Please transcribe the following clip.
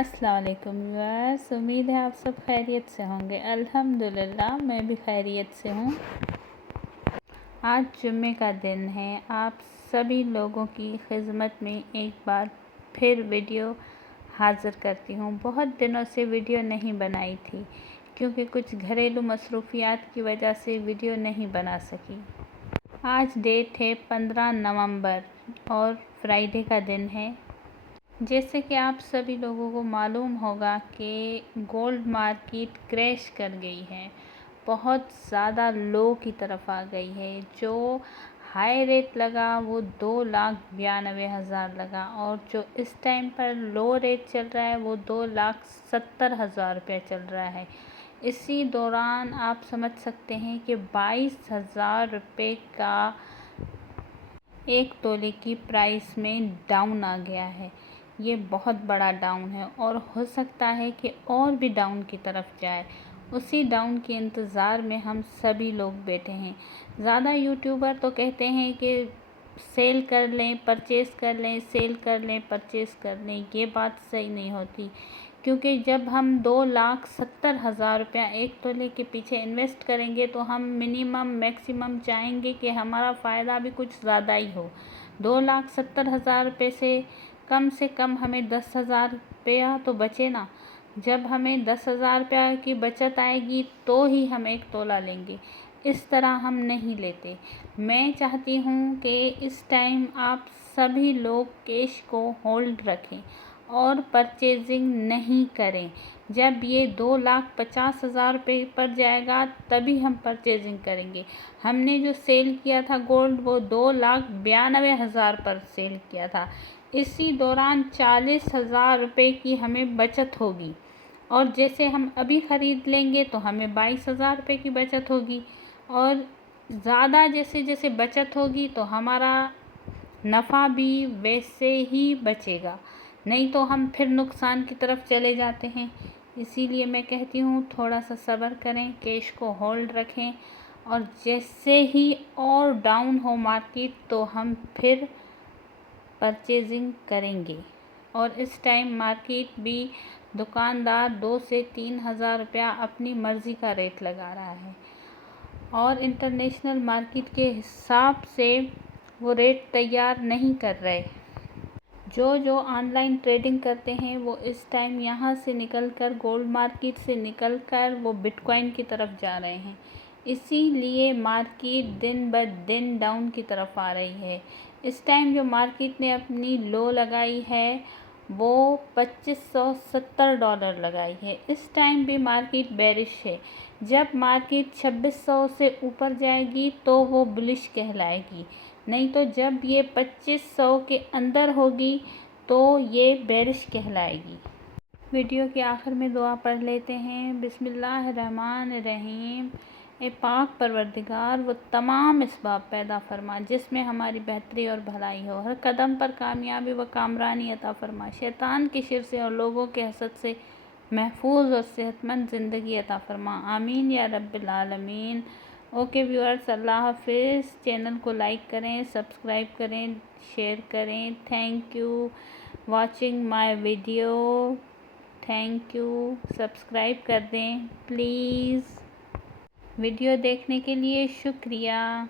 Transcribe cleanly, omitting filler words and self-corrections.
अस्सलाम वालेकुम व्यूअर्स, उम्मीद है आप सब खैरियत से होंगे। अल्हम्दुलिल्लाह मैं भी खैरियत से हूँ। आज जुम्मे का दिन है। आप सभी लोगों की खिदमत में एक बार फिर वीडियो हाज़िर करती हूँ। बहुत दिनों से वीडियो नहीं बनाई थी क्योंकि कुछ घरेलू मसरूफियात की वजह से वीडियो नहीं बना सकी। आज डेट है 15 नवंबर और फ्राइडे का दिन है। जैसे कि आप सभी लोगों को मालूम होगा कि गोल्ड मार्केट क्रैश कर गई है, बहुत ज़्यादा लो की तरफ आ गई है। जो हाई रेट लगा वो 2,92,000 लगा और जो इस टाइम पर लो रेट चल रहा है वो 2,70,000 रुपये चल रहा है। इसी दौरान आप समझ सकते हैं कि 22,000 रुपये का एक तोले की प्राइस में डाउन आ गया है। ये बहुत बड़ा डाउन है और हो सकता है कि और भी डाउन की तरफ जाए। उसी डाउन के इंतज़ार में हम सभी लोग बैठे हैं। ज़्यादा यूट्यूबर तो कहते हैं कि सेल कर लें, परचेज़ कर लें, सेल कर लें, परचेज़ कर लें। ये बात सही नहीं होती क्योंकि जब हम 2,70,000 रुपया एक तोले के पीछे इन्वेस्ट करेंगे तो हम मिनिमम मैक्सिमम चाहेंगे कि हमारा फ़ायदा भी कुछ ज़्यादा ही हो। 2,70,000 रुपये से कम हमें 10,000 रुपया तो बचे ना। जब हमें 10,000 रुपया की बचत आएगी तो ही हम एक तोला लेंगे, इस तरह हम नहीं लेते। मैं चाहती हूँ कि इस टाइम आप सभी लोग कैश को होल्ड रखें और परचेजिंग नहीं करें। जब ये 2,50,000 रुपये पर जाएगा तभी हम परचेजिंग करेंगे। हमने जो सेल किया था गोल्ड वो 2,92,000 पर सेल किया था। इसी दौरान 40,000 रुपये की हमें बचत होगी और जैसे हम अभी ख़रीद लेंगे तो हमें 22,000 रुपये की बचत होगी और ज़्यादा जैसे जैसे बचत होगी तो हमारा नफ़ा भी वैसे ही बचेगा, नहीं तो हम फिर नुकसान की तरफ चले जाते हैं। इसीलिए मैं कहती हूँ थोड़ा सा सब्र करें, कैश को होल्ड रखें और जैसे ही और डाउन हो मार्केट तो हम फिर परचेजिंग करेंगे। और इस टाइम मार्केट भी दुकानदार 2 से 3,000 रुपया अपनी मर्ज़ी का रेट लगा रहा है और इंटरनेशनल मार्केट के हिसाब से वो रेट तैयार नहीं कर रहे। जो ऑनलाइन ट्रेडिंग करते हैं वो इस टाइम यहाँ से निकलकर गोल्ड मार्केट से निकलकर वो बिटकॉइन की तरफ जा रहे हैं। इसीलिए मार्केट दिन ब दिन डाउन की तरफ आ रही है। इस टाइम जो मार्केट ने अपनी लो लगाई है वो $2,570 लगाई है। इस टाइम भी मार्केट बेरिश है। जब मार्केट 2,600 से ऊपर जाएगी तो वो बुलिश कहलाएगी, नहीं तो जब ये 2,500 के अंदर होगी तो ये बेरिश कहलाएगी। वीडियो के आखिर में दुआ पढ़ लेते हैं। बिस्मिल्लाहिर्रहमानिर्रहीम। ए पाक परवरदिगार वो तमाम इसबाब पैदा फरमा जिसमें हमारी बेहतरी और भलाई हो। हर कदम पर कामयाबी व कामरानी अता फरमा। शैतान के शिर से और लोगों के हसद से महफूज और सेहतमंद ज़िंदगी अता फरमा। आमीन या रब्बिल आलमीन। ओके व्यूअर्स, अल्लाह हाफिज़। चैनल को लाइक करें, सब्सक्राइब करें, शेयर करें। Thank you watching my video. Thank you. Subscribe कर दें प्लीज़। वीडियो देखने के लिए शुक्रिया।